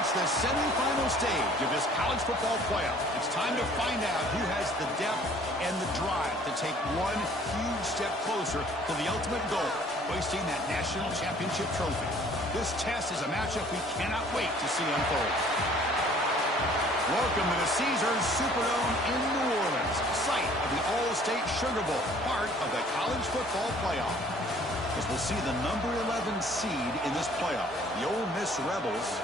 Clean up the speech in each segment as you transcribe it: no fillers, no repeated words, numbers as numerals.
reached the semifinal stage of this college football playoff. It's time to find out who has the depth and the drive to take one huge step closer to the ultimate goal, hoisting that national championship trophy. This test is a matchup we cannot wait to see unfold. Welcome to the Caesars Superdome in New Orleans, site of the All-State Sugar Bowl, part of the college football playoff. As we'll see the number 11 seed in this playoff, the Ole Miss Rebels,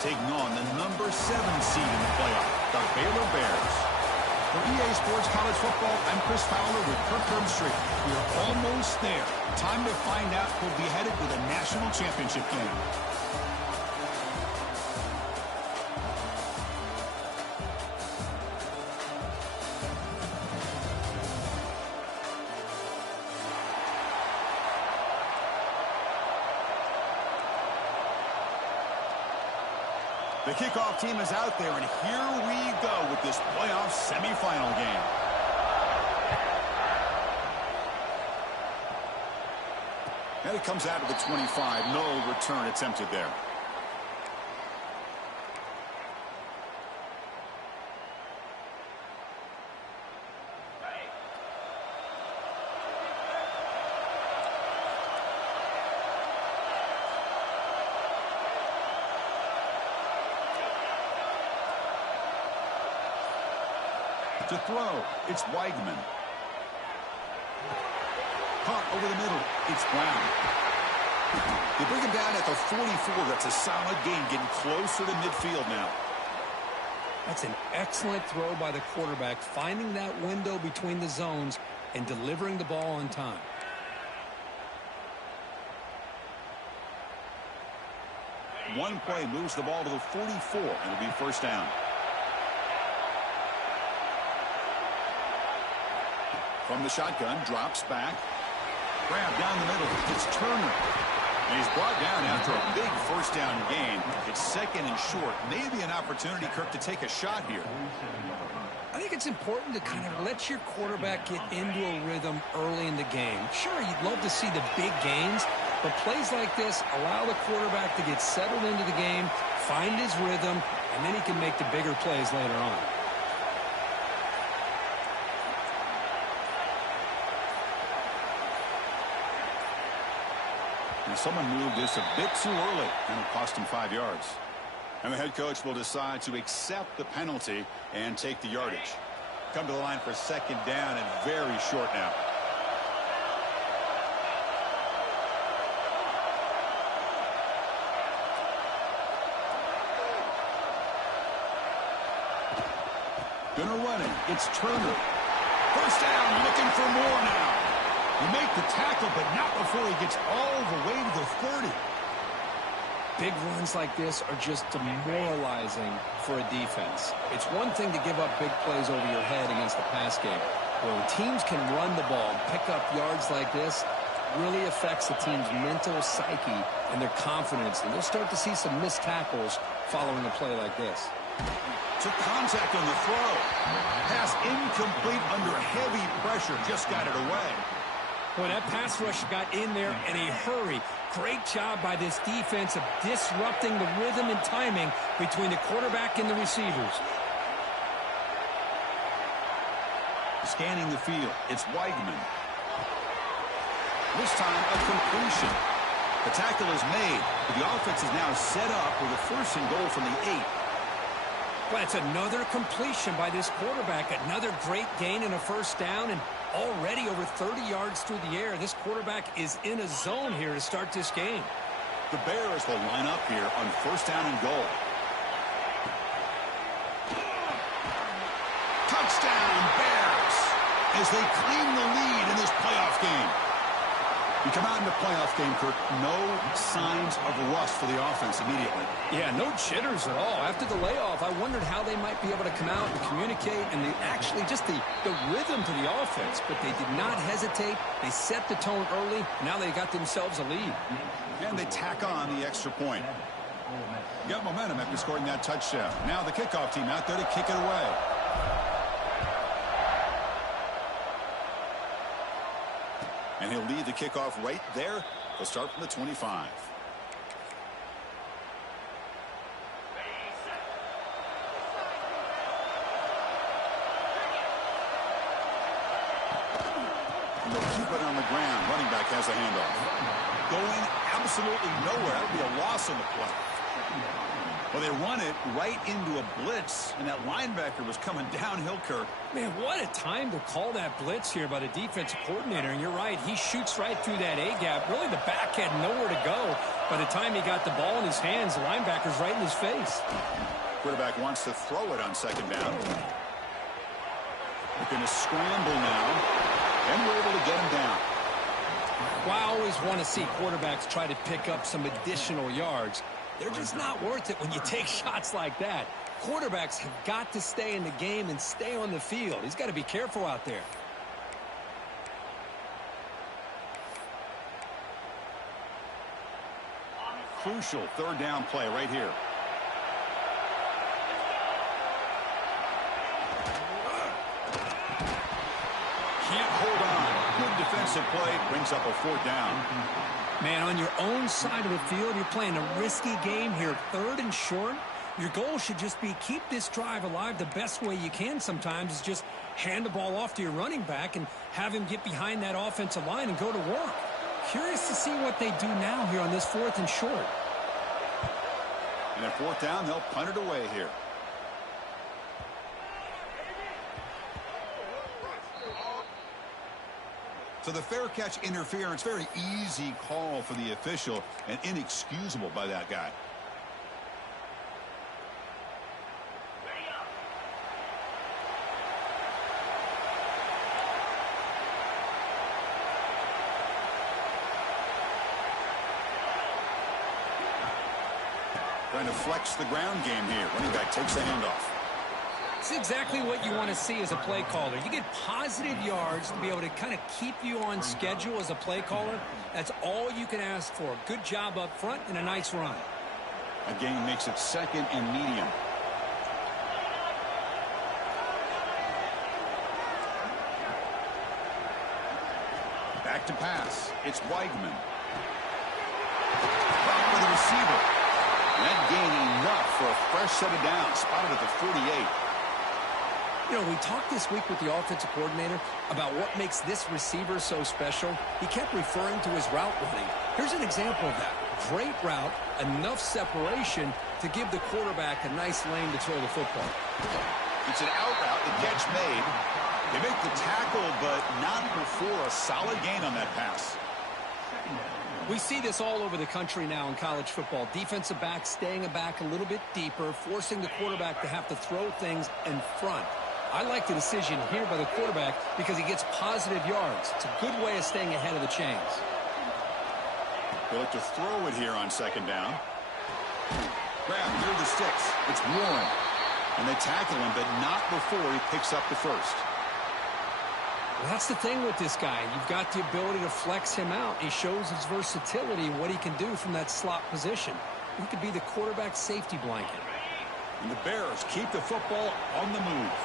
taking on the number 7 seed in the playoff, the Baylor Bears. For EA Sports College Football, I'm Chris Fowler with Kirk Herbstreit. We are almost there. Time to find out who'll be headed to the national championship game. The kickoff team is out there, and here we go with this playoff semifinal game. And it comes out of the 25. No return attempted there. To throw, it's Weigman. Caught over the middle, it's Brown. They bring him down at the 44. That's a solid gain, getting closer to midfield now. That's an excellent throw by the quarterback, finding that window between the zones and delivering the ball on time. One play moves the ball to the 44, and it'll be first down. From the shotgun, drops back. Grab down the middle. It's Turner. And he's brought down after a big first down gain. It's second and short. Maybe an opportunity, Kirk, to take a shot here. I think it's important to kind of let your quarterback get into a rhythm early in the game. Sure, you'd love to see the big gains, but plays like this allow the quarterback to get settled into the game, find his rhythm, and then he can make the bigger plays later on. And someone moved this a bit too early, and it cost him 5 yards. And the head coach will decide to accept the penalty and take the yardage. Come to the line for second down and very short now. Gonna run it. It's Turner. First down, looking for more now. You make the tackle, but not before he gets all the way to the 30. Big runs like this are just demoralizing for a defense. It's one thing to give up big plays over your head against the pass game. When teams can run the ball and pick up yards like this, it really affects the team's mental psyche and their confidence. And you'll start to see some missed tackles following a play like this. Took contact on the throw. Pass incomplete under heavy pressure. Just got it away. Boy, that pass rush got in there in a hurry. Great job by this defense of disrupting the rhythm and timing between the quarterback and the receivers. Scanning the field, it's Weigman. This time, a completion. The tackle is made, but the offense is now set up with a first and goal from the 8. Well, it's another completion by this quarterback. Another great gain and a first down, and already over 30 yards through the air. This quarterback is in a zone here to start this game. The Bears will line up here on first down and goal. Touchdown, Bears, as they claim the lead in this playoff game. You come out in the playoff game, Kirk, no signs of rust for the offense immediately. Yeah, no jitters at all. After the layoff, I wondered how they might be able to come out and communicate and actually just the rhythm to the offense. But they did not hesitate. They set the tone early. Now they got themselves a lead. And they tack on the extra point. Got momentum after scoring that touchdown. Now the kickoff team out there to kick it away. And he'll lead the kickoff right there. They'll start from the 25. on the ground. Running back has the handoff. Going absolutely nowhere. That would be a loss on the play. Well, they run it right into a blitz, and that linebacker was coming downhill, Kirk. Man, what a time to call that blitz here by the defensive coordinator. And you're right, he shoots right through that A-gap. Really, the back had nowhere to go. By the time he got the ball in his hands, the linebacker's right in his face. Quarterback wants to throw it on second down. They're going to scramble now, and we're able to get him down. Well, I always want to see quarterbacks try to pick up some additional yards. They're just not worth it when you take shots like that. Quarterbacks have got to stay in the game and stay on the field. He's got to be careful out there. Crucial third down play right here. Can't hold on. Good defensive play. Brings up a fourth down. Man, on your own side of the field, you're playing a risky game here. Third and short. Your goal should just be keep this drive alive the best way you can sometimes is just hand the ball off to your running back and have him get behind that offensive line and go to work. Curious to see what they do now here on this fourth and short. And at fourth down, they'll punt it away here. So the fair catch interference, very easy call for the official and inexcusable by that guy. Trying to flex the ground game here. Running back takes the handoff. It's exactly what you want to see as a play caller. You get positive yards to be able to kind of keep you on schedule as a play caller. That's all you can ask for. Good job up front and a nice run. A gain makes it second and medium. Back to pass. It's Weigman. Back with the receiver. That gain enough for a fresh set of downs. Spotted at the 48. You know, we talked this week with the offensive coordinator about what makes this receiver so special. He kept referring to his route running. Here's an example of that. Great route, enough separation to give the quarterback a nice lane to throw the football. It's an out route, the catch made. They make the tackle, but not before a solid gain on that pass. We see this all over the country now in college football. Defensive backs staying back a little bit deeper, forcing the quarterback to have to throw things in front. I like the decision here by the quarterback because he gets positive yards. It's a good way of staying ahead of the chains. They look to throw it here on second down. Grab near the sticks. It's Warren. And they tackle him, but not before he picks up the first. Well, that's the thing with this guy. You've got the ability to flex him out. He shows his versatility and what he can do from that slot position. He could be the quarterback safety blanket. And the Bears keep the football on the move.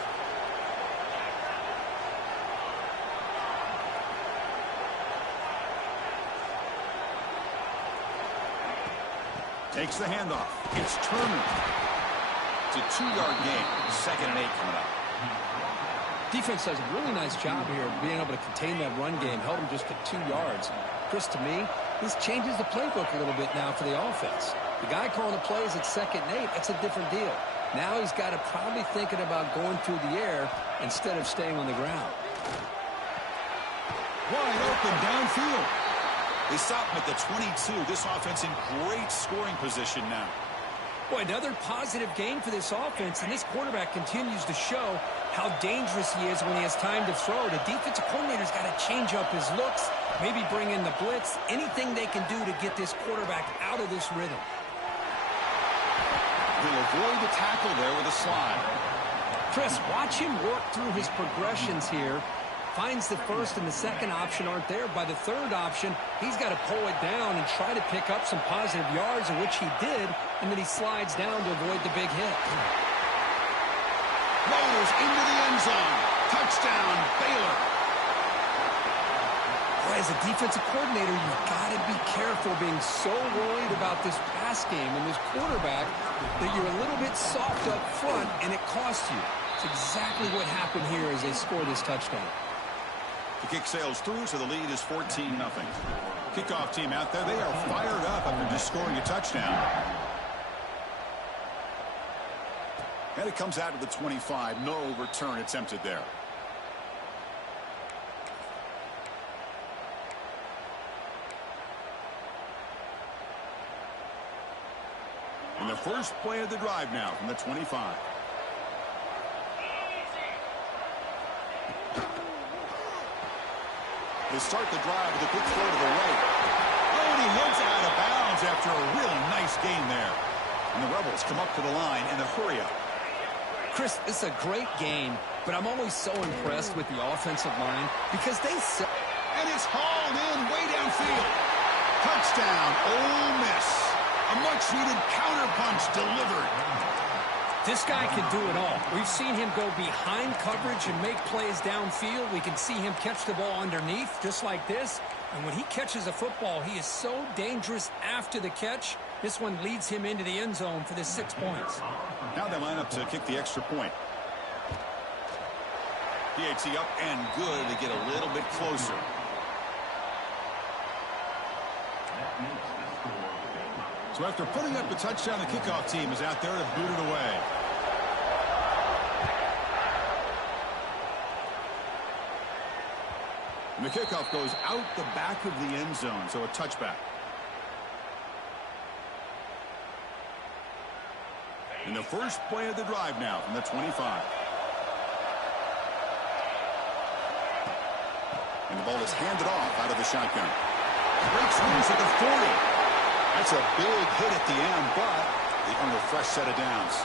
Takes the handoff. It's Turner. It's a 2-yard gain. 2nd and 8 coming up. Defense does a really nice job here of being able to contain that run game, held him just to 2 yards. Chris, to me, this changes the playbook a little bit now for the offense. The guy calling the plays at 2nd and 8, that's a different deal. Now he's got to probably thinking about going through the air instead of staying on the ground. Wide open downfield. They stop him at the 22. This offense in great scoring position now. Boy, another positive gain for this offense, and this quarterback continues to show how dangerous he is when he has time to throw. The defensive coordinator's got to change up his looks, maybe bring in the blitz, anything they can do to get this quarterback out of this rhythm. He'll avoid the tackle there with a slide. Chris, watch him work through his progressions here. Finds the first and the second option aren't there. By the third option, he's got to pull it down and try to pick up some positive yards, in which he did, and then he slides down to avoid the big hit. Rolls into the end zone. Touchdown, Baylor. Boy, as a defensive coordinator, you've got to be careful being so worried about this pass game and this quarterback that you're a little bit soft up front, and it costs you. It's exactly what happened here as they score this touchdown. The kick sails through, so the lead is 14-0. Kickoff team out there. They are fired up after just scoring a touchdown. And it comes out to the 25. No return attempted there. And the first play of the drive now from the 25. They start the drive with a quick throw to the right. Oh, and he hits out of bounds after a really nice gain there. And the Rebels come up to the line in a hurry-up. Chris, it's a great game, but I'm always so impressed with the offensive line because they set. And it's hauled in way downfield. Touchdown, Ole Miss. A much-needed counterpunch delivered. This guy can do it all. We've seen him go behind coverage and make plays downfield. We can see him catch the ball underneath just like this. And when he catches a football, he is so dangerous after the catch. This one leads him into the end zone for the 6 points. Now they line up to kick the extra point. PAT up and good to get a little bit closer. So after putting up a touchdown, the kickoff team is out there to boot it away. And the kickoff goes out the back of the end zone, so a touchback. And the first play of the drive now from the 25. And the ball is handed off out of the shotgun. Breaks loose at the 40. That's a big hit at the end, but they earn a fresh set of downs.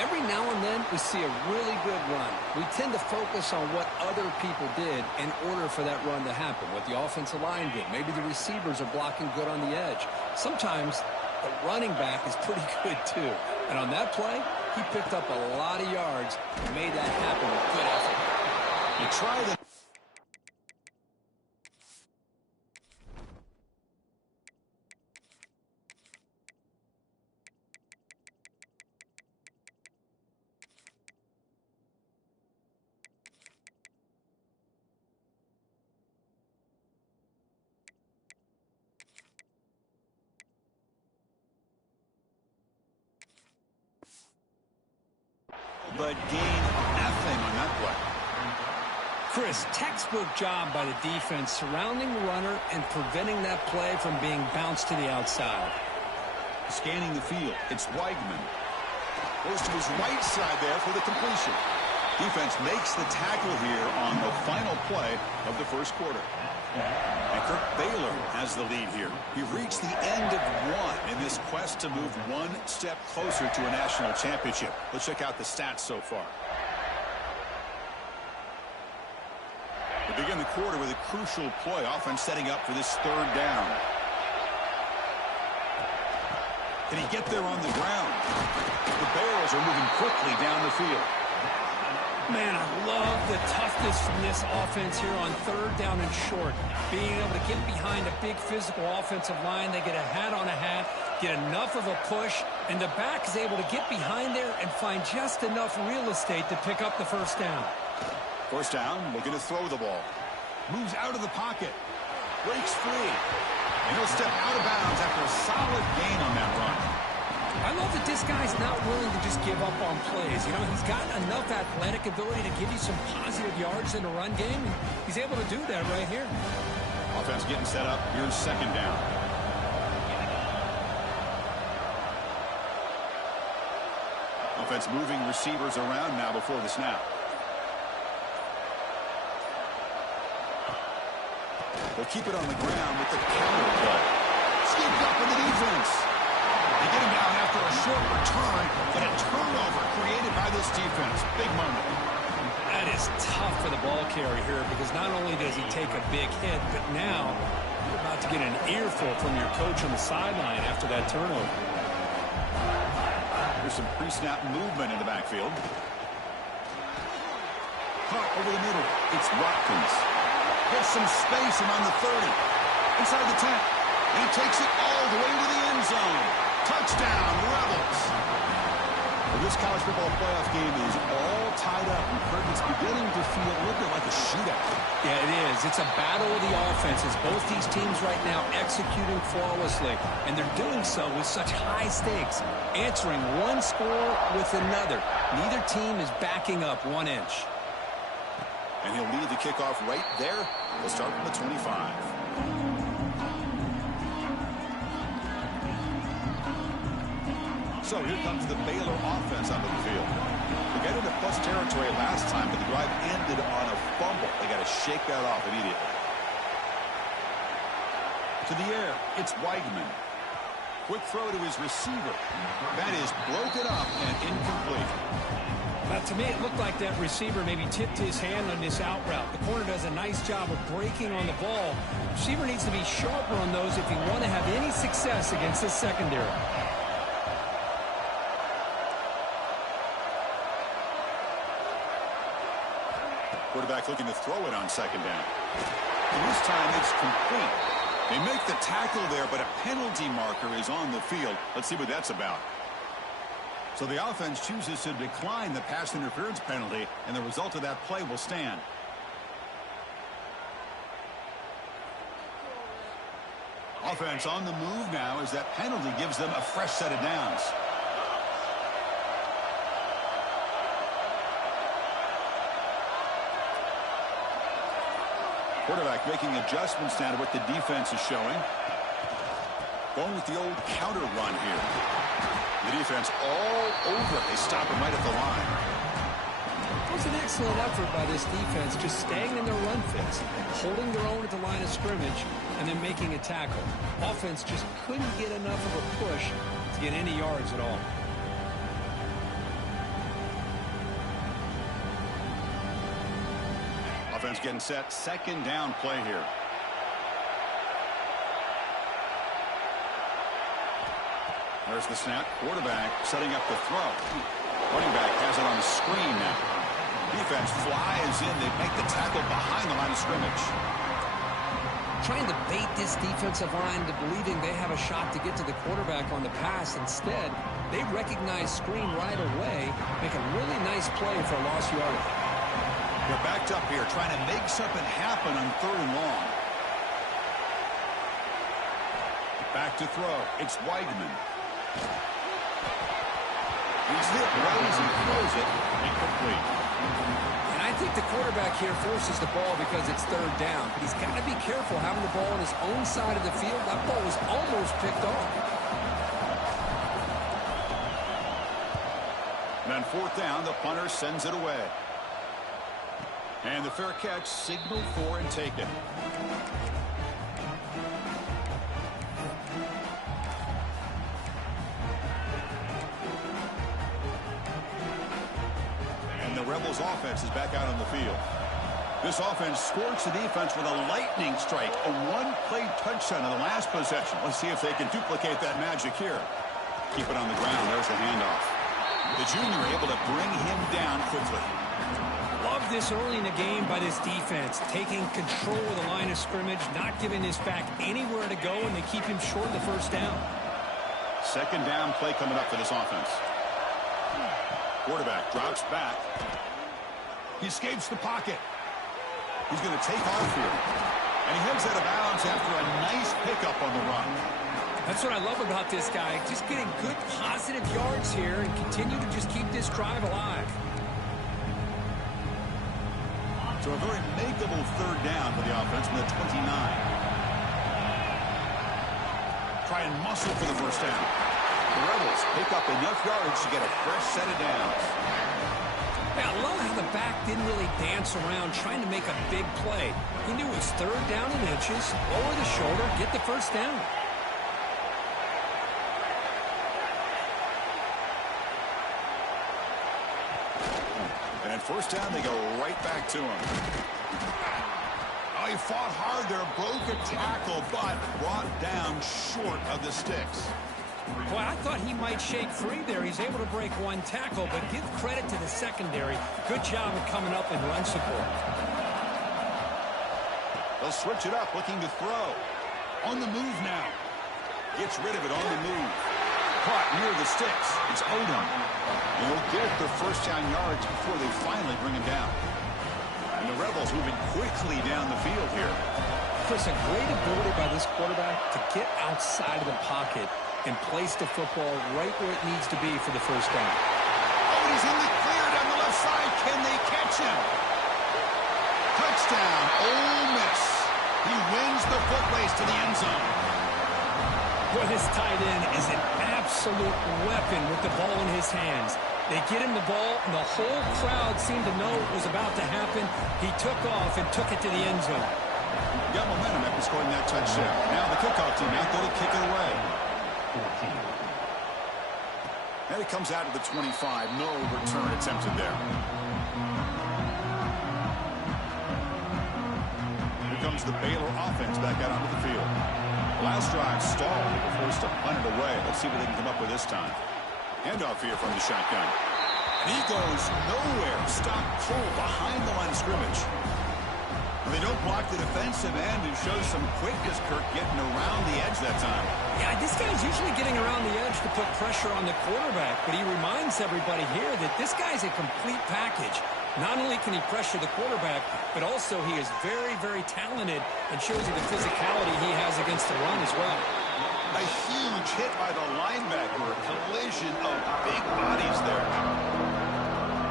Every now and then we see a really good run. We tend to focus on what other people did in order for that run to happen, what the offensive line did. Maybe the receivers are blocking good on the edge. Sometimes the running back is pretty good too. And on that play, he picked up a lot of yards and made that happen with good effort. You try the but gain nothing on that play. Chris, textbook job by the defense surrounding the runner and preventing that play from being bounced to the outside. Scanning the field, it's Weigman. Goes to his right side there for the completion. Defense makes the tackle here on the final play of the first quarter. And Kirk Baylor has the lead here. We've reached the end of one in this quest to move one step closer to a national championship. Let's check out the stats so far. We begin the quarter with a crucial play. Offense setting up for this third down. Can he get there on the ground? The Bears are moving quickly down the field. Man, I love the toughness from this offense here on third down and short. Being able to get behind a big physical offensive line. They get a hat on a hat, get enough of a push, and the back is able to get behind there and find just enough real estate to pick up the first down. First down, looking to throw the ball. Moves out of the pocket. Breaks free. And he'll step out of bounds after a solid gain on that run. I love that this guy's not willing to just give up on plays. You know, he's got enough athletic ability to give you some positive yards in the run game, and he's able to do that right here. Offense getting set up. Here's second down. Offense moving receivers around now before the snap. They'll keep it on the ground with the counter play. Scooped up in the defense. They get him down after a short return, but a turnover created by this defense. Big moment. That is tough for the ball carrier here because not only does he take a big hit, but now you're about to get an earful from your coach on the sideline after that turnover. There's some pre-snap movement in the backfield. Caught over the middle. It's Watkins. Gets some space around the 30. Inside the 10. And he takes it all the way to the end zone. Touchdown, Rebels. Well, this college football playoff game is all tied up. And Kirk, it's beginning to feel a little bit like a shootout. Yeah, it is. It's a battle of the offenses. Both these teams right now executing flawlessly, and they're doing so with such high stakes, answering one score with another. Neither team is backing up 1 inch. And he'll lead the kickoff right there. We'll start from the 25. So here comes the Baylor offense onto the field. They got into plus territory last time, but the drive ended on a fumble. They got to shake that off immediately. To the air, it's Weigman. Quick throw to his receiver. That is broken up and incomplete. To me, it looked like that receiver maybe tipped his hand on this out route. The corner does a nice job of breaking on the ball. The receiver needs to be sharper on those if you want to have any success against this secondary. Quarterback looking to throw it on second down. And this time it's complete. They make the tackle there, but a penalty marker is on the field. Let's see what that's about. So the offense chooses to decline the pass interference penalty, and the result of that play will stand. Offense on the move now as that penalty gives them a fresh set of downs. Quarterback making adjustments now to what the defense is showing. Going with the old counter run here. The defense all over it. They stop him right at the line. It was an excellent effort by this defense, just staying in their run fits, holding their own at the line of scrimmage, and then making a tackle. Offense just couldn't get enough of a push to get any yards at all. Offense getting set. Second down play here. There's the snap. Quarterback setting up the throw. Running back has it on the screen now. Defense flies in. They make the tackle behind the line of scrimmage. Trying to bait this defensive line to believing they have a shot to get to the quarterback on the pass. Instead, they recognize screen right away, make a really nice play for lost yardage. They're backed up here trying to make something happen on 3rd and long. Back to throw. It's Weigman. He's hit right as he throws it. Incomplete. And I think the quarterback here forces the ball because it's 3rd down. But he's got to be careful having the ball on his own side of the field. That ball was almost picked off. And on 4th down, the punter sends it away. And the fair catch signaled for and taken. And the Rebels offense is back out on the field. This offense scorched the defense with a lightning strike, a one-play touchdown in the last possession. Let's see if they can duplicate that magic here. Keep it on the ground. There's the handoff. The junior able to bring him down quickly. Love this early in the game by this defense, taking control of the line of scrimmage, not giving this back anywhere to go, and they keep him short of the 1st down. Second down play coming up for this offense. Quarterback drops back. He escapes the pocket. He's going to take off here. And he heads out of bounds after a nice pickup on the run. That's what I love about this guy, just getting good positive yards here and continue to just keep this drive alive. So a very makeable 3rd down for the offense from the 29. Try and muscle for the 1st down. The Rebels pick up enough yards to get a fresh set of downs. Yeah, I love how the back didn't really dance around trying to make a big play. He knew it was 3rd down in inches, lower the shoulder, get the 1st down. And 1st down, they go right back to him. Oh, he fought hard there, broke a tackle, but brought down short of the sticks. Boy, I thought he might shake free there. He's able to break one tackle, but give credit to the secondary. Good job of coming up and run support. They'll switch it up, looking to throw. On the move now. Gets rid of it on the move. caught near the sticks. It's Odom. They'll get the first down yards before they finally bring him down. And the Rebels moving quickly down the field here. Chris, a great ability by this quarterback to get outside of the pocket and place the football right where it needs to be for the first down. Oh, he's in the clear down the left side. Can they catch him? Touchdown, Ole Miss. He wins the foot race to the end zone. Boy, this tight end is an absolute weapon with the ball in his hands. They get him the ball, and the whole crowd seemed to know it was about to happen. He took off and took it to the end zone. Got momentum after scoring that touchdown. Now the kickoff team out there to kick it away. And it comes out to the 25. No return attempted there. Here comes the Baylor offense back out onto the field. Last drive stalled. They were forced to punt it away. Let's see what they can come up with this time. Handoff here from the shotgun. And he goes nowhere. Stop cold behind the line of scrimmage. They don't block the defensive end and show some quickness, Kirk, getting around the edge that time. Yeah, this guy's usually getting around the edge to put pressure on the quarterback, but he reminds everybody here that this guy's a complete package. Not only can he pressure the quarterback, but also he is very, very talented and shows you the physicality he has against the run as well. A huge hit by the linebacker, a collision of big bodies there.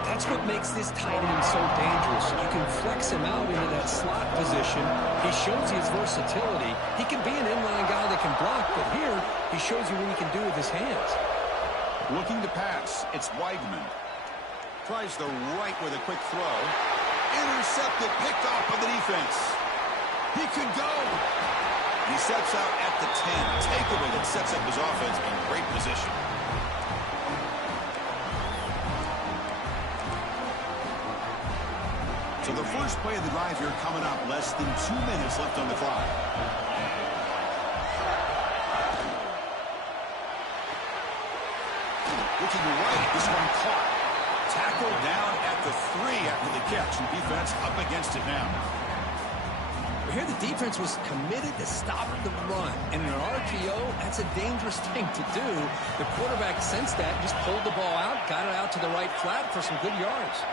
That's what makes this tight end so dangerous. You can flex him out into that slot position. He shows his versatility. He can be an inline guy that can block, but here he shows you what he can do with his hands. Looking to pass, it's Weigman. Tries the right with a quick throw. Intercepted, picked off by the defense. He could go. He steps out at the 10. Takeaway that sets up his offense in great position. So the first play of the drive here coming up. Less than 2 minutes left on the clock. Looking right, this one caught. Tackled down at the 3 after the catch. And defense up against it now. Here the defense was committed to stopping the run. And in an RPO, that's a dangerous thing to do. The quarterback sensed that, just pulled the ball out, got it out to the right flat for some good yards.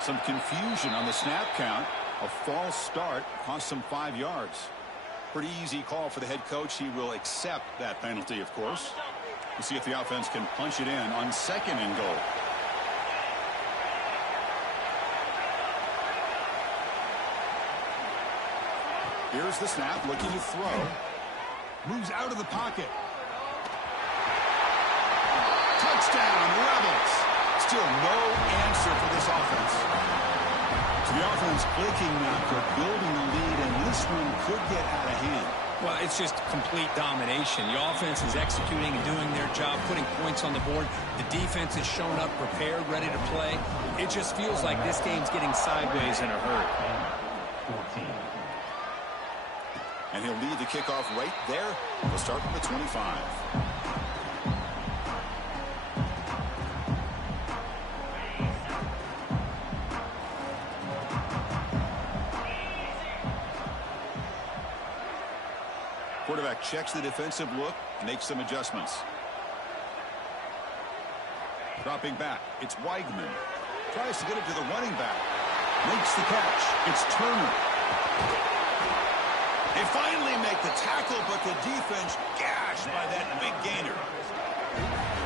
Some confusion on the snap count. A false start cost some 5 yards. Pretty easy call for the head coach. He will accept that penalty, of course. We'll see if the offense can punch it in on 2nd and goal. Here's the snap, looking to throw. Moves out of the pocket. Touchdown, Rebels. Still no answer for this offense. So the offense clicking now, building the lead, and this one could get out of hand. Well, it's just complete domination. The offense is executing and doing their job, putting points on the board. The defense is shown up, prepared, ready to play. It just feels like this game's getting sideways in a hurry. And he'll lead the kickoff right there. We'll start from the 25. Quarterback checks the defensive look, makes some adjustments. Dropping back, it's Weigman. Tries to get it to the running back. Makes the catch. It's Turner. They finally make the tackle, but the defense gashed by that big gainer.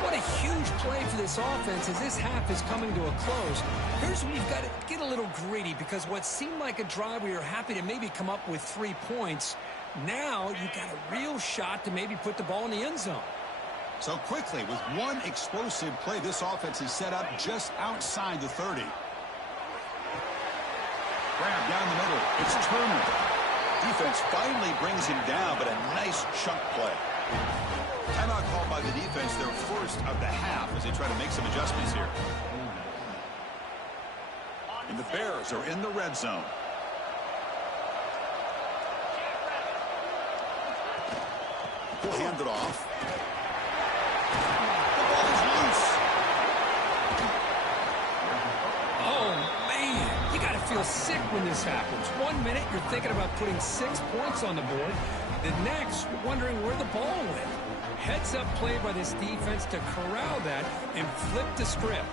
What a huge play for this offense as this half is coming to a close. Here's where you've got to get a little greedy, because what seemed like a drive where you're happy to maybe come up with 3 points, now you've got a real shot to maybe put the ball in the end zone. So quickly, with one explosive play, this offense is set up just outside the 30. Grab down the middle. It's Turner. Defense finally brings him down, but a nice chunk play. Timeout called by the defense, their first of the half, as they try to make some adjustments here. And the Bears are in the red zone. We'll hand it off. The ball is loose. Oh, man. You got to feel sick when this happens. 1 minute, you're thinking about putting 6 points on the board. The next, you're wondering where the ball went. Heads-up play by this defense to corral that and flip the script.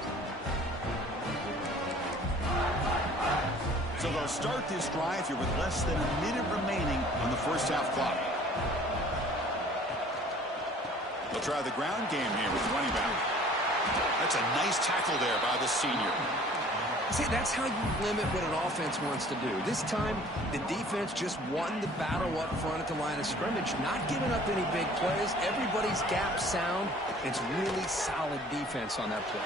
So they'll start this drive here with less than a minute remaining on the first half clock. They'll try the ground game here with the running back. That's a nice tackle there by the senior. See, that's how you limit what an offense wants to do. This time, the defense just won the battle up front at the line of scrimmage, not giving up any big plays. Everybody's gap sound. It's really solid defense on that play.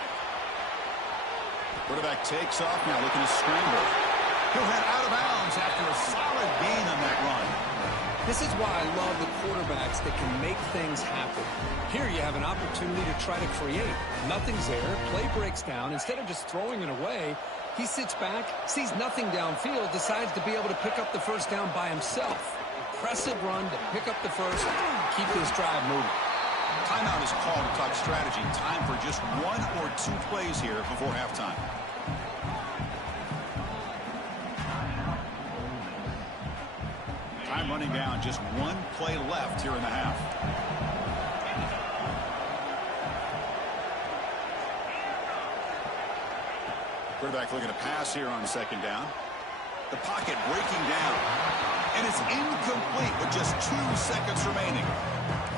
Quarterback takes off now, looking to scramble. He'll head out of bounds after a solid gain on that run. This is why I love the quarterbacks that can make things happen. Here you have an opportunity to try to create. Nothing's there. Play breaks down. Instead of just throwing it away, he sits back, sees nothing downfield, decides to be able to pick up the first down by himself. Impressive run to pick up the first, keep this drive moving. Timeout is called to talk strategy. Time for just 1 or 2 plays here before halftime. Time running down, just 1 play left here in the half. Quarterback looking to pass here on 2nd down. The pocket breaking down. And it's incomplete with just 2 seconds remaining.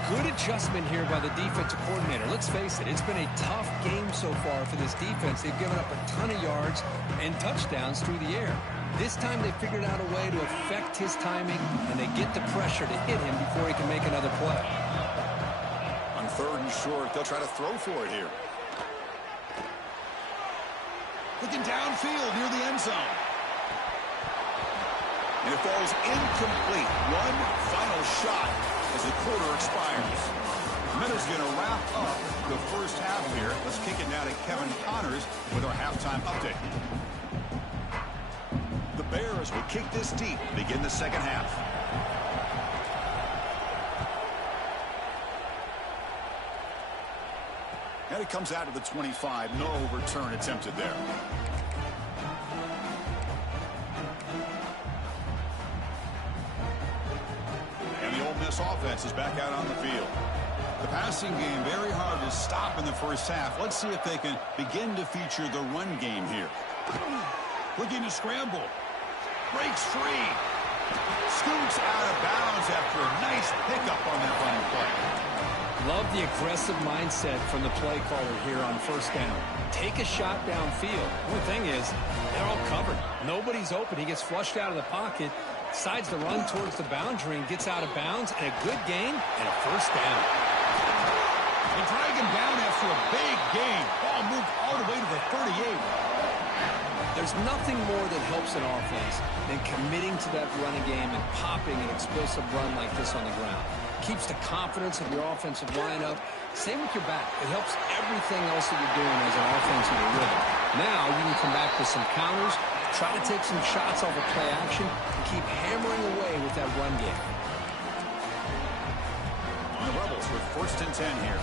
Good adjustment here by the defensive coordinator. Let's face it, it's been a tough game so far for this defense. They've given up a ton of yards and touchdowns through the air. This time they figured out a way to affect his timing, and they get the pressure to hit him before he can make another play. On 3rd and short, they'll try to throw for it here. Looking downfield near the end zone. And it falls incomplete. One final shot as the quarter expires. Miller's going to wrap up the first half here. Let's kick it now to Kevin Connors with our halftime update. The Bears will kick this deep to begin the second half. And it comes out to the 25. No return attempted there. And the Ole Miss offense is back out on the field. The passing game very hard to stop in the first half. Let's see if they can begin to feature the run game here. Looking to scramble. Breaks free. Scoots out of bounds after a nice pickup on that running play. Love the aggressive mindset from the play caller here on 1st down. Take a shot downfield. Only thing is, they're all covered. Nobody's open. He gets flushed out of the pocket, decides to run towards the boundary and gets out of bounds, and a good gain and a 1st down. They drag him down after a big gain. Ball moved all the way to the 38. There's nothing more that helps an offense than committing to that running game and popping an explosive run like this on the ground. Keeps the confidence of your offensive lineup. Same with your back. It helps everything else that you're doing as an offensive rhythm. Now you can come back with some counters, try to take some shots off of play action, and keep hammering away with that run game. The Rebels with 1st and 10 here.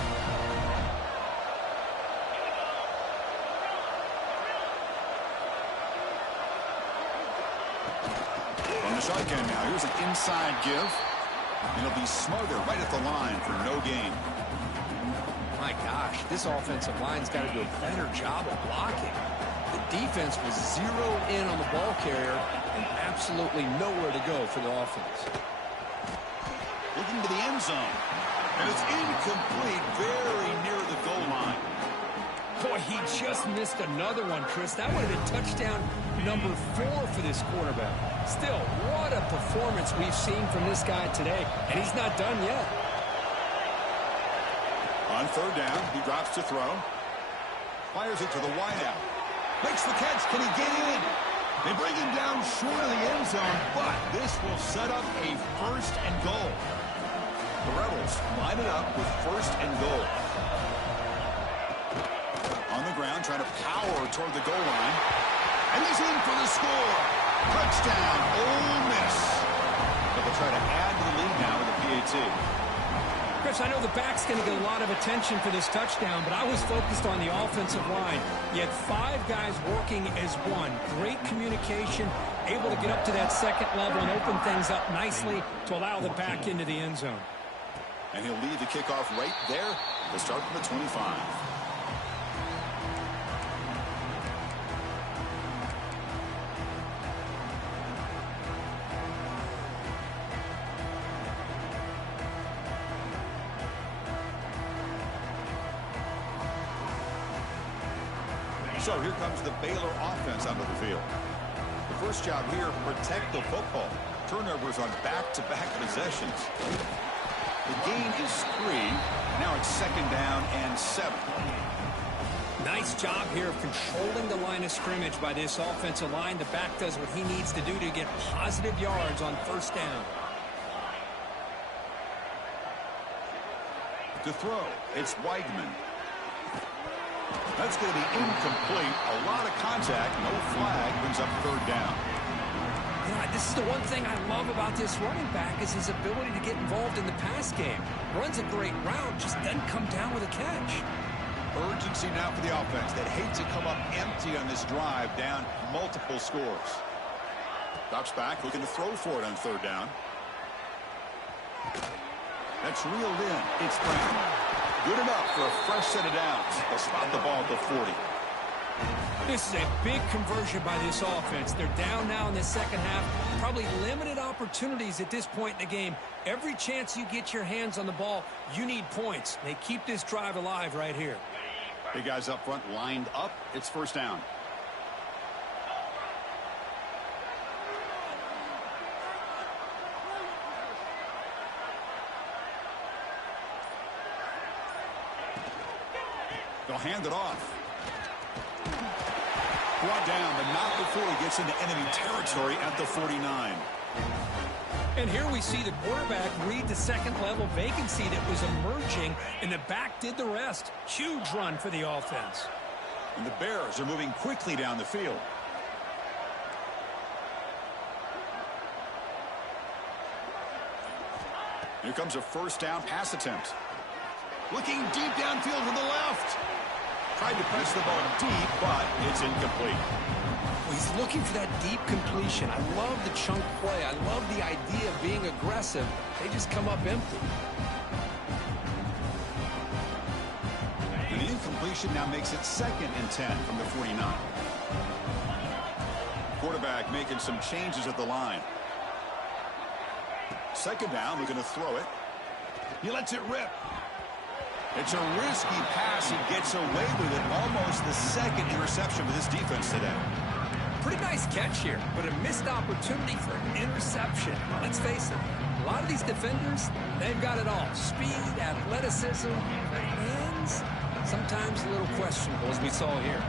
On the shotgun now, here's an inside give. And he'll be smothered right at the line for no gain. My gosh, this offensive line's got to do a better job of blocking. The defense was zeroed in on the ball carrier and absolutely nowhere to go for the offense. Looking to the end zone. And it's incomplete, very near the goal line. Boy, he just missed another one, Chris. That would have been touchdown number 4 for this quarterback. Still, what a performance we've seen from this guy today, and he's not done yet. On 3rd down, he drops to throw. Fires it to the wideout. Makes the catch. Can he get in? They bring him down short of the end zone, but this will set up a 1st and goal. The Rebels line it up with 1st and goal. On the ground, trying to power toward the goal line. And he's in for the score. Touchdown, Ole Miss. But they'll try to add to the lead now with a PAT. Chris, I know the back's going to get a lot of attention for this touchdown, but I was focused on the offensive line. You had 5 guys working as one. Great communication, able to get up to that second level and open things up nicely to allow the back into the end zone. And he'll lead the kickoff right there to start from the 25. So here comes the Baylor offense onto the field. The first job here, protect the football. Turnovers on back-to-back possessions. The gain is 3. Now it's 2nd down and 7. Nice job here of controlling the line of scrimmage by this offensive line. The back does what he needs to do to get positive yards on 1st down. To throw, it's Weigman. That's going to be incomplete. A lot of contact. No flag. Brings up 3rd down. Yeah, this is the one thing I love about this running back is his ability to get involved in the pass game. Runs a great route, just doesn't come down with a catch. Urgency now for the offense that hates to come up empty on this drive, down multiple scores. Drops back, looking to throw for it on 3rd down. That's reeled in. It's Brown. Good enough for a fresh set of downs. They'll spot the ball at the 40. This is a big conversion by this offense. They're down now in the second half. Probably limited opportunities at this point in the game. Every chance you get your hands on the ball, you need points. They keep this drive alive right here. Big guys up front lined up. It's 1st down. They'll hand it off. Brought down, but not before he gets into enemy territory at the 49. And here we see the quarterback read the second-level vacancy that was emerging, and the back did the rest. Huge run for the offense. And the Bears are moving quickly down the field. Here comes a 1st down pass attempt. Looking deep downfield to the left. Tried to press the ball deep, but it's incomplete. Well, he's looking for that deep completion. I love the chunk play. I love the idea of being aggressive. They just come up empty. And the incompletion now makes it 2nd and 10 from the 49. Quarterback making some changes at the line. 2nd down, looking to throw it. He lets it rip. It's a risky pass. He gets away with it. Almost the 2nd interception for this defense today. Pretty nice catch here, but a missed opportunity for an interception. Let's face it, a lot of these defenders, they've got it all. Speed, athleticism, hands, sometimes a little questionable, as we saw here.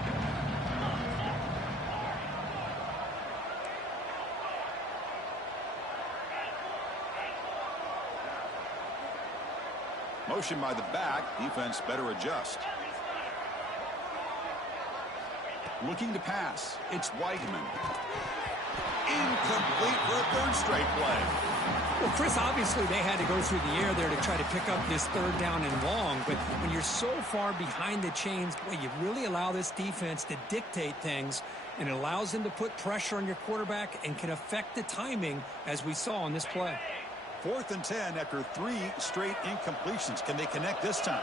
Motion by the back. Defense better adjust. Looking to pass. It's Weigman. Incomplete for a 3rd straight play. Well, Chris, obviously they had to go through the air there to try to pick up this 3rd down and long. But when you're so far behind the chains, boy, you really allow this defense to dictate things. And it allows them to put pressure on your quarterback and can affect the timing, as we saw on this play. 4th and 10 after 3 straight incompletions. Can they connect this time?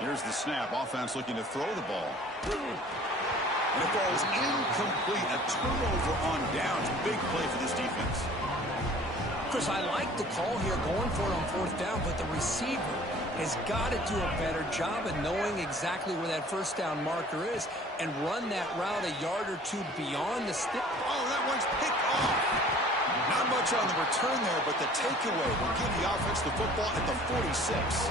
Here's the snap. Offense looking to throw the ball. And it falls incomplete. A turnover on downs. Big play for this defense. Chris, I like the call here going for it on 4th down, but the receiver has got to do a better job of knowing exactly where that 1st down marker is and run that route a yard or 2 beyond the stick. Oh, that one's picked off. Not much on the return there, but the takeaway will give the offense the football at the 46.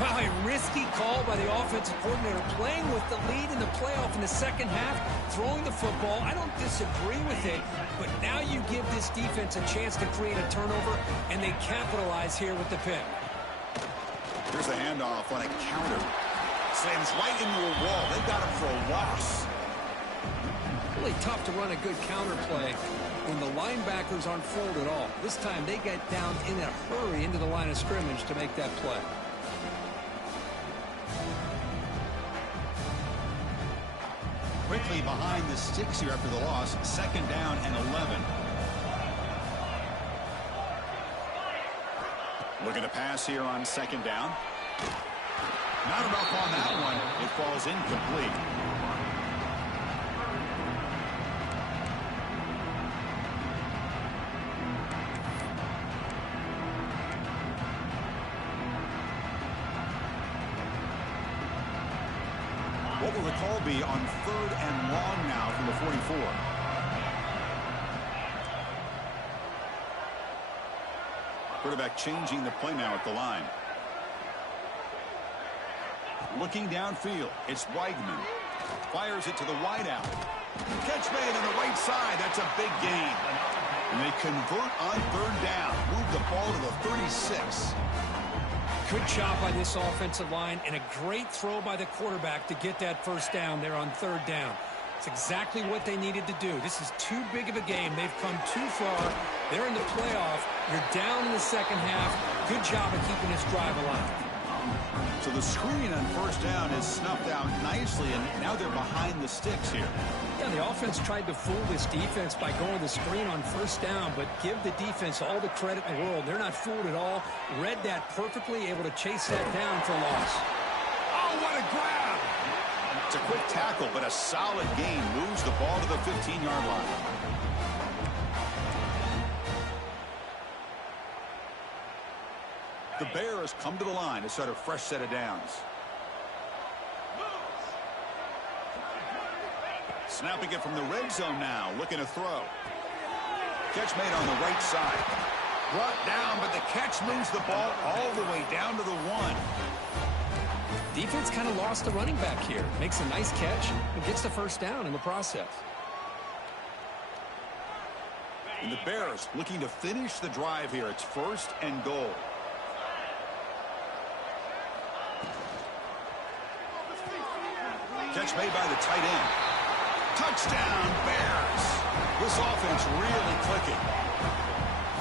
Wow, a risky call by the offensive coordinator, playing with the lead in the playoff in the second half, throwing the football. I don't disagree with it, but now you give this defense a chance to create a turnover, and they capitalize here with the pick. Here's the handoff on a counter. Slams right into a wall. They got him for a loss. Really tough to run a good counter play when the linebackers aren't full at all. This time they get down in a hurry into the line of scrimmage to make that play. Quickly behind the sticks here after the loss. 2nd down and 11. Looking to pass here on 2nd down. Not enough on that one. It falls incomplete. What will the call be on 3rd and long now from the 44? Quarterback changing the play now at the line. Looking downfield, it's Weigman. Fires it to the wideout. Catch made on the right side. That's a big gain. And they convert on 3rd down. Move the ball to the 36. Good job by this offensive line and a great throw by the quarterback to get that 1st down there on 3rd down. It's exactly what they needed to do. This is too big of a game. They've come too far. They're in the playoff. You're down in the 2nd half. Good job of keeping this drive alive. So the screen on 1st down is snuffed out nicely, and now they're behind the sticks here. Yeah, the offense tried to fool this defense by going the screen on 1st down, but give the defense all the credit in the world. They're not fooled at all. Read that perfectly, able to chase that down for a loss. Oh, what a grab! It's a quick tackle, but a solid gain. Moves the ball to the 15-yard line. The Bears come to the line to start a fresh set of downs. Snapping it from the red zone now, looking to throw. Catch made on the right side. Brought down, but the catch moves the ball all the way down to the 1. Defense kind of lost the running back here. Makes a nice catch and gets the 1st down in the process. And the Bears looking to finish the drive here. It's 1st and goal. Catch made by the tight end. Touchdown, Bears. This offense really clicking.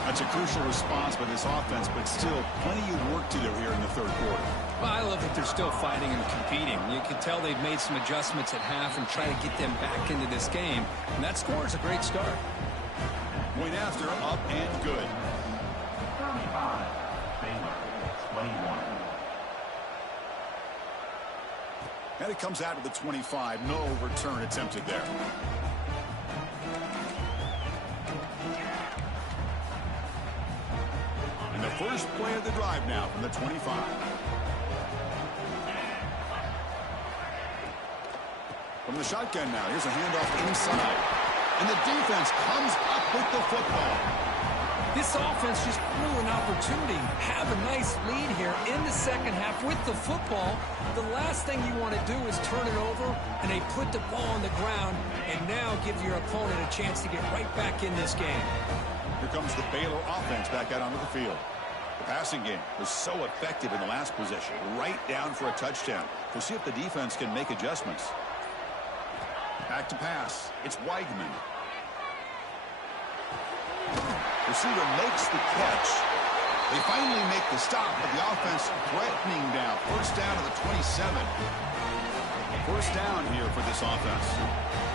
That's a crucial response by this offense, but still plenty of work to do here in the 3rd quarter. Well, I love that they're still fighting and competing. You can tell they've made some adjustments at half and try to get them back into this game. And that score is a great start. Point after, up and good. 35, Baylor, 21. And it comes out to the 25. No return attempted there. And the first play of the drive now from the 25. From the shotgun now, here's a handoff inside. And the defense comes up with the football. This offense just blew an opportunity. Have a nice lead here in the 2nd half with the football. The last thing you want to do is turn it over, and they put the ball on the ground and now give your opponent a chance to get right back in this game. Here comes the Baylor offense back out onto the field. The passing game was so effective in the last possession, right down for a touchdown. We'll see if the defense can make adjustments. Back to pass. It's Weigman. Receiver makes the catch. They finally make the stop, but the offense threatening down. 1st down to the 27. 1st down here for this offense.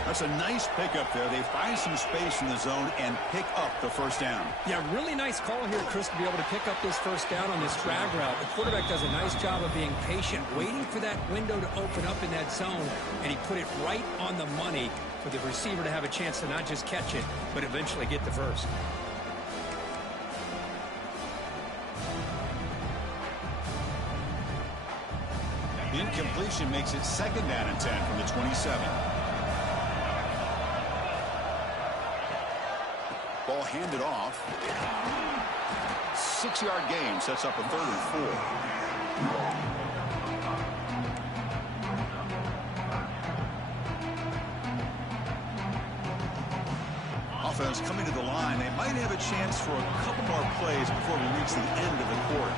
That's a nice pickup there. They find some space in the zone and pick up the 1st down. Yeah, really nice call here, Chris, to be able to pick up this 1st down on this drag route. The quarterback does a nice job of being patient, waiting for that window to open up in that zone, and he put it right on the money for the receiver to have a chance to not just catch it, but eventually get the 1st. The incompletion makes it 2nd down and 10 from the 27. Ball handed off. 6-yard gain sets up a 3rd and 4. Offense coming to the line. They might have a chance for a couple more plays before we reach the end of the quarter.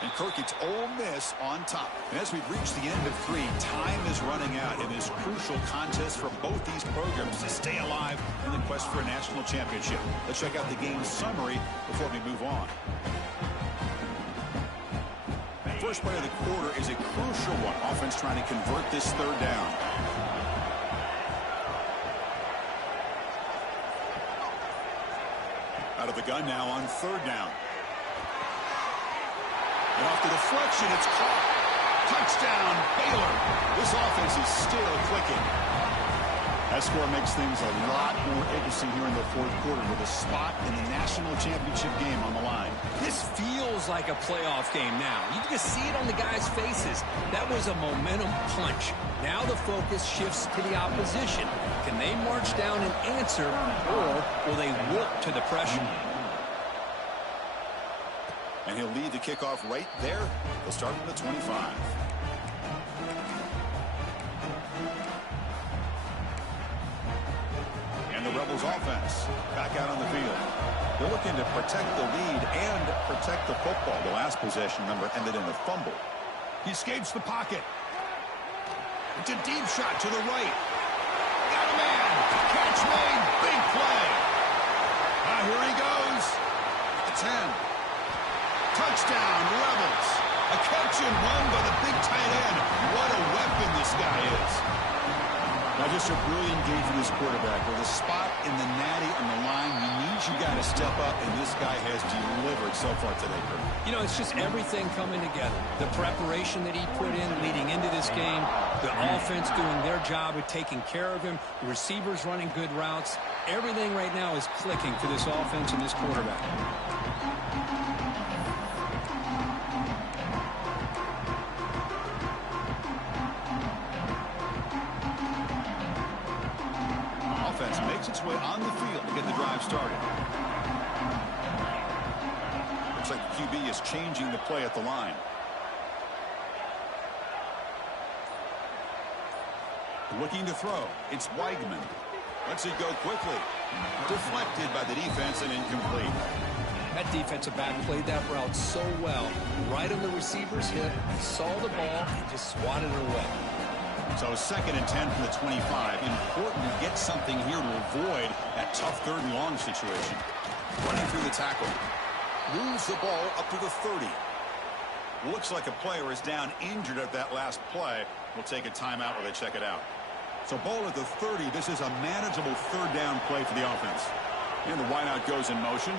And Kirk, it's Ole Miss on top. And as we've reached the end of 3, time is running out in this crucial contest for both these programs to stay alive in the quest for a national championship. Let's check out the game summary before we move on. First play of the quarter is a crucial one. Offense trying to convert this third down. Out of the gun now on third down. And off the deflection, it's caught. Touchdown, Baylor. This offense is still clicking. That score makes things a lot more interesting here in the fourth quarter with a spot in the national championship game on the line. This feels like a playoff game now. You can see it on the guys' faces. That was a momentum punch. Now the focus shifts to the opposition. Can they march down and answer, or will they wilt to the pressure? And he'll lead the kickoff right there. They'll start from the 25. And the Rebels offense back out on the field. They're looking to protect the lead and protect the football. The last possession, remember, ended in a fumble. He escapes the pocket. It's a deep shot to the right. Got a man. Catch made. Big play. Now here he goes. The 10. Touchdown, Rebels. A catch and run by the big tight end. What a weapon this guy is. Now just a brilliant game for this quarterback. With a spot in the natty on the line, you need you got to step up, and this guy has delivered so far today, Kirk. You know, it's just everything coming together. The preparation that he put in leading into this game, the offense doing their job of taking care of him, the receivers running good routes. Everything right now is clicking for this offense and this quarterback. Makes its way on the field to get the drive started. Looks like the QB is changing the play at the line. Looking to throw. It's Weigman. Lets it go quickly. Deflected by the defense and incomplete. That defensive back played that route so well. Right on the receiver's hip. He saw the ball and just swatted it away. So 2nd and 10 from the 25. Important to get something here to avoid that tough 3rd and long situation. Running through the tackle. Moves the ball up to the 30. Looks like a player is down injured at that last play. We'll take a timeout while they check it out. So ball at the 30. This is a manageable 3rd down play for the offense. And the wideout goes in motion.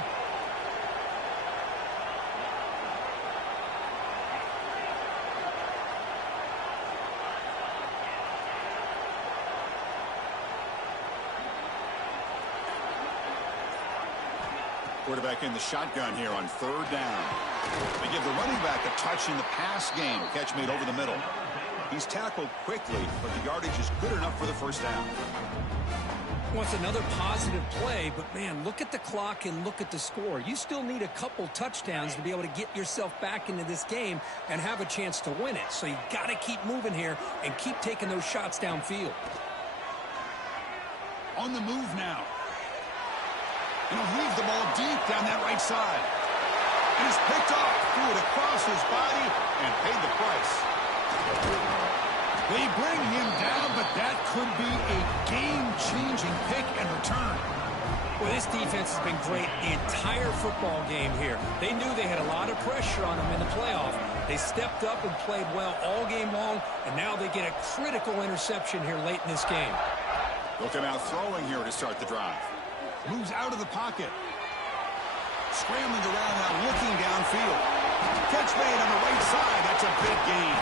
Quarterback in the shotgun here on 3rd down. They give the running back a touch in the pass game. Catch made over the middle. He's tackled quickly, but the yardage is good enough for the 1st down. Well, it's another positive play, but man, look at the clock and look at the score. You still need a couple touchdowns to be able to get yourself back into this game and have a chance to win it. So you got to keep moving here and keep taking those shots downfield. On the move now. And he'll heave the ball deep down that right side. And he's picked off, threw it across his body, and paid the price. They bring him down, but that could be a game-changing pick and return. Well, this defense has been great the entire football game here. They knew they had a lot of pressure on them in the playoff. They stepped up and played well all game long, and now they get a critical interception here late in this game. Looking out throwing here to start the drive. Moves out of the pocket. Scrambling around now, looking downfield. Catch made on the right side. That's a big gain.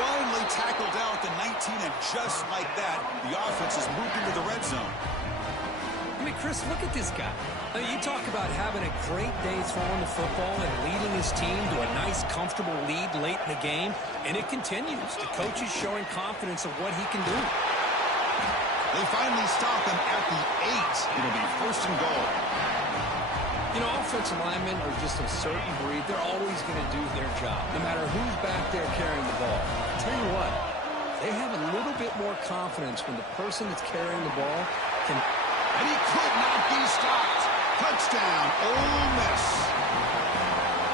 Finally tackled down at the 19, and just like that, the offense has moved into the red zone. I mean, Chris, look at this guy. I mean, you talk about having a great day throwing the football and leading his team to a nice, comfortable lead late in the game, and it continues. The coach is showing confidence of what he can do. They finally stop him at the 8. It'll be 1st and goal. You know, offensive linemen are just a certain breed. They're always going to do their job, no matter who's back there carrying the ball. I'll tell you what, they have a little bit more confidence when the person that's carrying the ball can... And he could not be stopped. Touchdown, Ole Miss.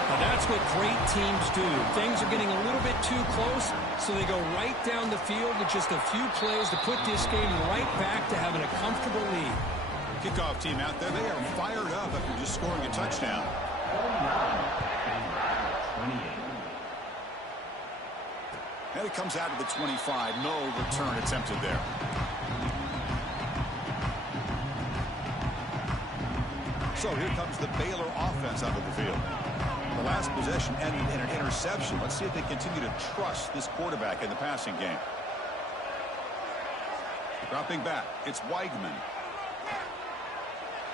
Now That's what great teams do. Things are getting a little bit too close, so they go right down the field with just a few plays to put this game right back to having a comfortable lead. Kickoff team out there, they are fired up after just scoring a touchdown. And it comes out of the 25. No return attempted there. So here comes the Baylor offense out of the field. The last possession ended in an interception. Let's see if they continue to trust this quarterback in the passing game. Dropping back, it's Weigman.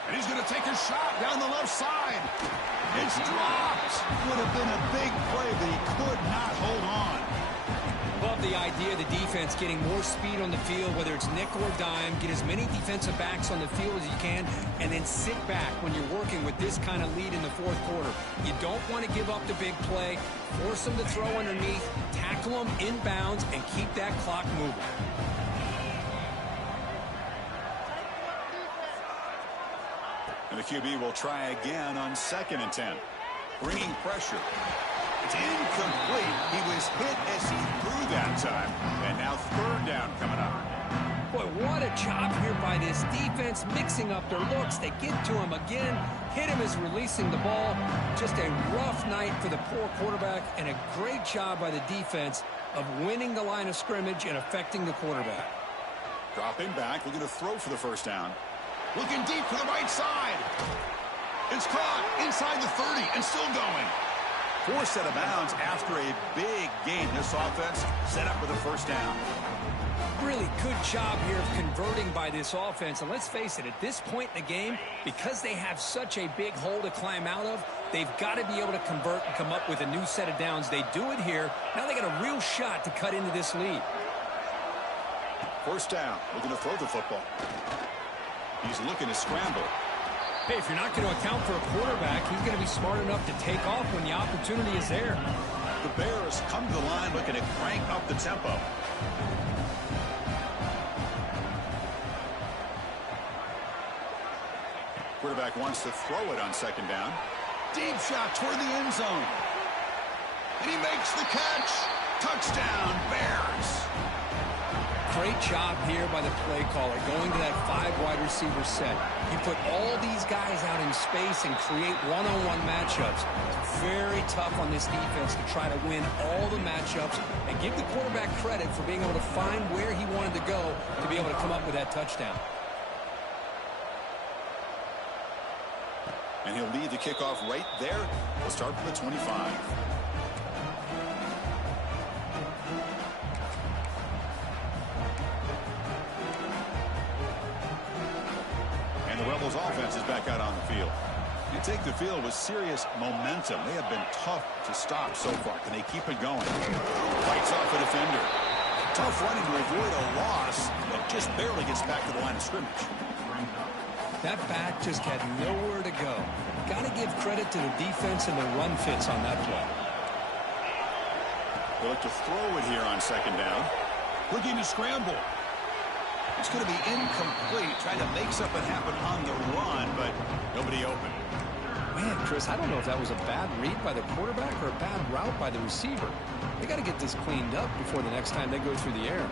And he's going to take a shot down the left side. It's dropped. Would have been a big play, but he could not hold on. Love the idea of the defense getting more speed on the field, whether it's nickel or dime. Get as many defensive backs on the field as you can, and then sit back when you're working with this kind of lead in the fourth quarter. You don't want to give up the big play. Force them to throw underneath, tackle them inbounds, and keep that clock moving. And the QB will try again on 2nd and 10. Bringing pressure. It's incomplete. He was hit as he threw that time. And now 3rd down coming up. Boy, what a job here by this defense, mixing up their looks. They get to him again. Hit him as releasing the ball. Just a rough night for the poor quarterback, and a great job by the defense of winning the line of scrimmage and affecting the quarterback. Dropping back, looking to throw for the 1st down. Looking deep for the right side. It's caught inside the 30 and still going. Forced out of bounds after a big gain. This offense set up with a 1st down. Really good job here of converting by this offense. And let's face it, at this point in the game, because they have such a big hole to climb out of, they've got to be able to convert and come up with a new set of downs. They do it here. Now they got a real shot to cut into this lead. 1st down. Looking to throw the football. He's looking to scramble. Hey, if you're not going to account for a quarterback, he's going to be smart enough to take off when the opportunity is there. The Bears come to the line looking to crank up the tempo. Quarterback wants to throw it on 2nd down. Deep shot toward the end zone. And he makes the catch. Touchdown, Bears. Great job here by the play caller, going to that 5 wide receiver set. You put all these guys out in space and create one-on-one matchups. It's very tough on this defense to try to win all the matchups and give the quarterback credit for being able to find where he wanted to go to be able to come up with that touchdown. And he'll lead the kickoff right there. We'll start from the 25. And the Rebels offense is back out on the field. You take the field with serious momentum. They have been tough to stop so far. Can they keep it going? Fights off a defender. Tough running to avoid a loss, but just barely gets back to the line of scrimmage. That back just had nowhere to go. Got to give credit to the defense and the run fits on that play. They look to throw it here on 2nd down. Looking to scramble. It's going to be incomplete, trying to make something happen on the run, but nobody open. Man, Chris, I don't know if that was a bad read by the quarterback or a bad route by the receiver. They got to get this cleaned up before the next time they go through the air.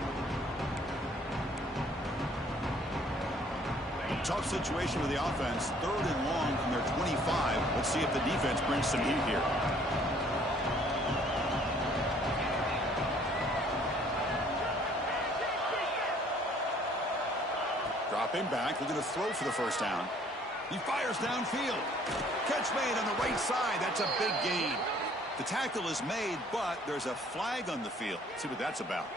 Tough situation with the offense. 3rd and long from their 25. Let's see if the defense brings some heat here. Dropping back, looking to throw for the 1st down. He fires downfield. Catch made on the right side. That's a big gain. The tackle is made, but there's a flag on the field. Let's see what that's about.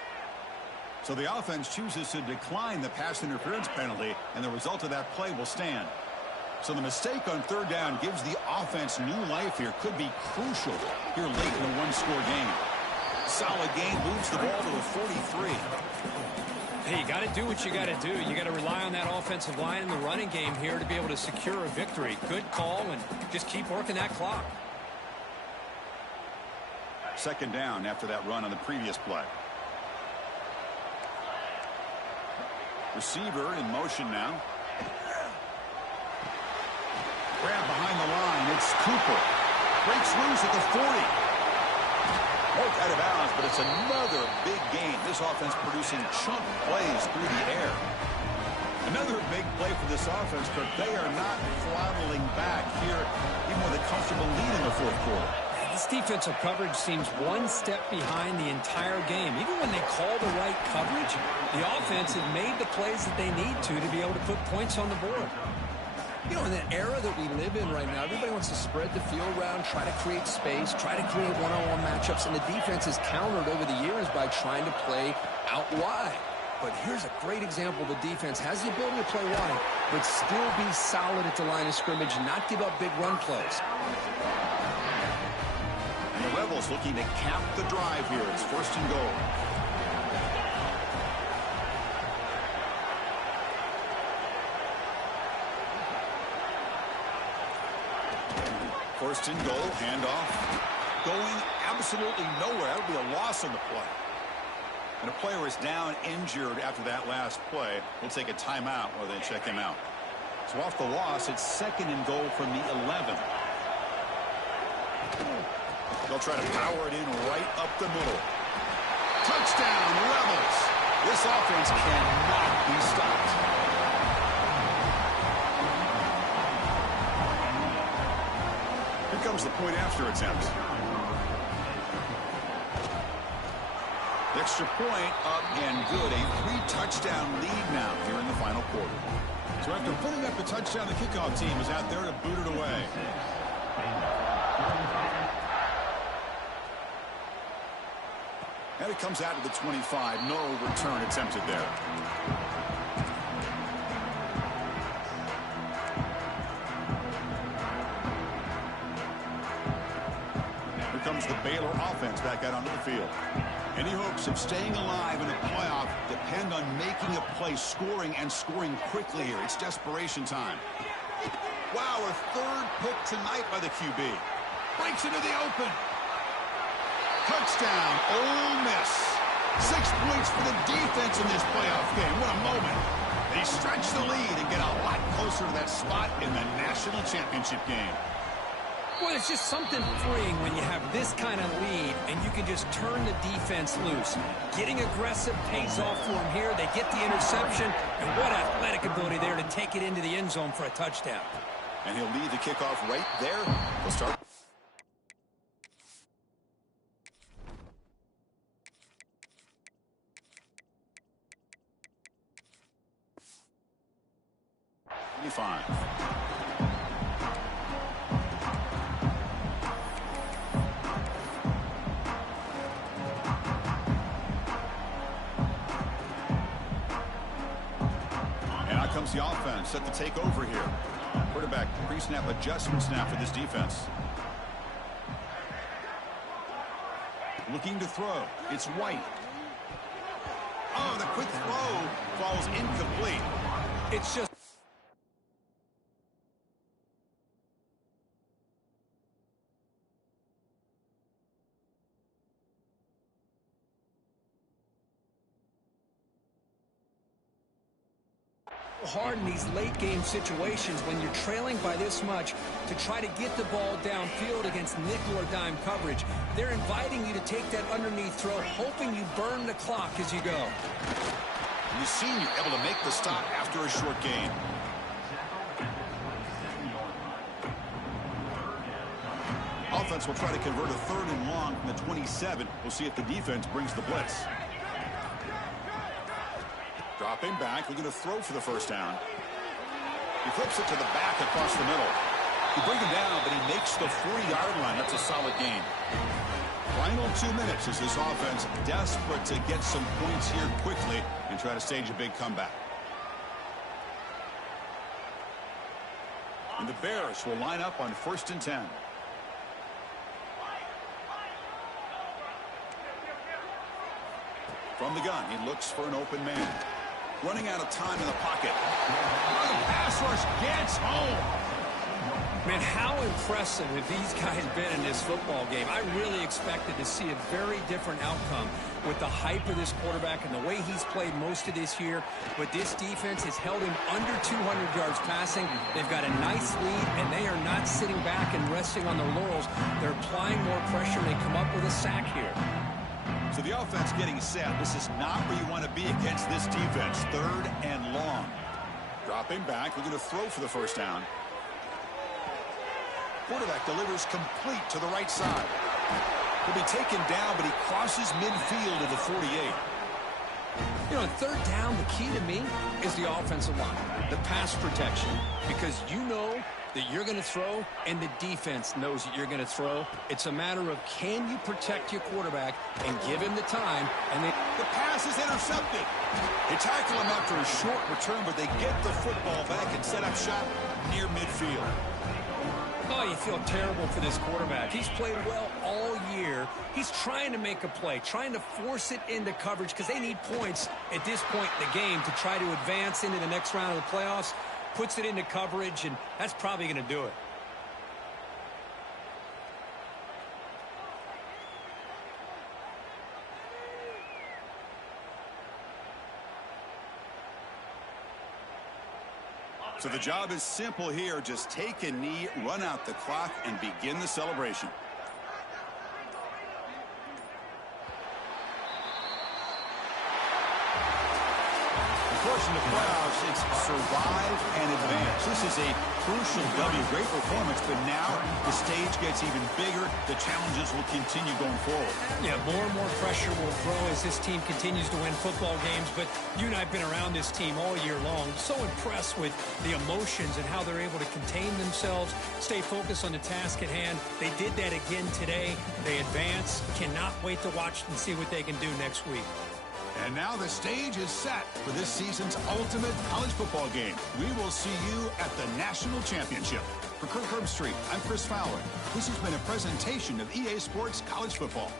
So the offense chooses to decline the pass interference penalty, and the result of that play will stand. So the mistake on 3rd down gives the offense new life here. Could be crucial here late in a 1-score game. Solid gain, moves the ball to the 43. Hey, you got to do what you got to do. You got to rely on that offensive line in the running game here to be able to secure a victory. Good call, and just keep working that clock. 2nd down after that run on the previous play. Receiver in motion now. Grab behind the line. It's Cooper. breaks loose at the 40. Broke out of bounds, but it's another big game. This offense producing chunk plays through the air. Another big play for this offense, but they are not throttling back here, even with a comfortable lead in the fourth quarter. This defensive coverage seems one step behind the entire game. Even when they call the right coverage, the offense has made the plays that they need to be able to put points on the board. You know, in that era that we live in right now, everybody wants to spread the field around, try to create space, try to create one-on-one matchups, and the defense has countered over the years by trying to play out wide. But here's a great example. The defense has the ability to play wide, but still be solid at the line of scrimmage and not give up big run plays. And the Rebels looking to cap the drive here. It's first and goal. First and goal, handoff. Going absolutely nowhere. That would be a loss on the play. And a player is down injured after that last play. We'll take a timeout while they check him out. So off the loss, it's second and goal from the 11. They'll try to power it in right up the middle. Touchdown, Rebels. This offense cannot be stopped. Here comes the point after attempt. The extra point up and good. A 3-touchdown lead now here in the final quarter. So after putting up the touchdown, the kickoff team is out there to boot it away. And it comes out to the 25. No return attempted there. Here comes the Baylor offense back out onto the field. Any hopes of staying alive in a playoff depend on making a play, scoring, and scoring quickly here. It's desperation time. Wow, a third pick tonight by the QB. Breaks into the open. Touchdown, Ole Miss. 6 points for the defense in this playoff game. What a moment. They stretch the lead and get a lot closer to that spot in the national championship game. Well, it's just something freeing when you have this kind of lead and you can just turn the defense loose. Getting aggressive pays off for them here. They get the interception, and what athletic ability there to take it into the end zone for a touchdown. And he'll lead the kickoff right there. He'll start. Fine. And out comes the offense set to take over here. Quarterback pre-snap adjustment snap for this defense. Looking to throw. It's White. Oh, the quick throw falls incomplete. It's just hard in these late game situations when you're trailing by this much to try to get the ball downfield against nickel or dime coverage. They're inviting you to take that underneath throw, hoping you burn the clock as you go. The senior able to make the stop after a short gain. Offense will try to convert a 3rd and long from the 27. We'll see if the defense brings the blitz. Dropping back, looking to throw for the first down. He flips it to the back across the middle. He brings him down, but he makes the 40-yard line. That's a solid gain. Final 2 minutes as this offense desperate to get some points here quickly and try to stage a big comeback. And the Bears will line up on 1st and 10. From the gun, he looks for an open man. Running out of time in the pocket. Oh, the pass rush gets home. Man, how impressive have these guys been in this football game? I really expected to see a very different outcome with the hype of this quarterback and the way he's played most of this year. But this defense has held him under 200 yards passing. They've got a nice lead, and they are not sitting back and resting on their laurels. They're applying more pressure, and they come up with a sack here. So the offense getting set. This is not where you want to be against this defense. 3rd and long. Dropping back, looking to throw for the first down. Quarterback delivers complete to the right side. He'll be taken down, but he crosses midfield to the 48. You know, on 3rd down, the key to me is the offensive line, the pass protection, because you know that you're going to throw, and the defense knows that you're going to throw. It's a matter of can you protect your quarterback and give him the time. And the pass is intercepted. They tackle him after a short return, but they get the football back and set up shop near midfield. Oh, you feel terrible for this quarterback. He's played well all year. He's trying to make a play, trying to force it into coverage because they need points at this point in the game to try to advance into the next round of the playoffs. Puts it into coverage, and that's probably going to do it. So the job is simple here. Just take a knee, run out the clock, and begin the celebration. Of course, in the playoffs, it's survive and advance. This is a crucial W. Great performance, but now the stage gets even bigger. The challenges will continue going forward. Yeah, more and more pressure will grow as this team continues to win football games. But you and I have been around this team all year long. So impressed with the emotions and how they're able to contain themselves, stay focused on the task at hand. They did that again today. They advance. Cannot wait to watch and see what they can do next week. And now the stage is set for this season's ultimate college football game. We will see you at the National Championship. For Kirk Herbstreit, I'm Chris Fowler. This has been a presentation of EA Sports College Football.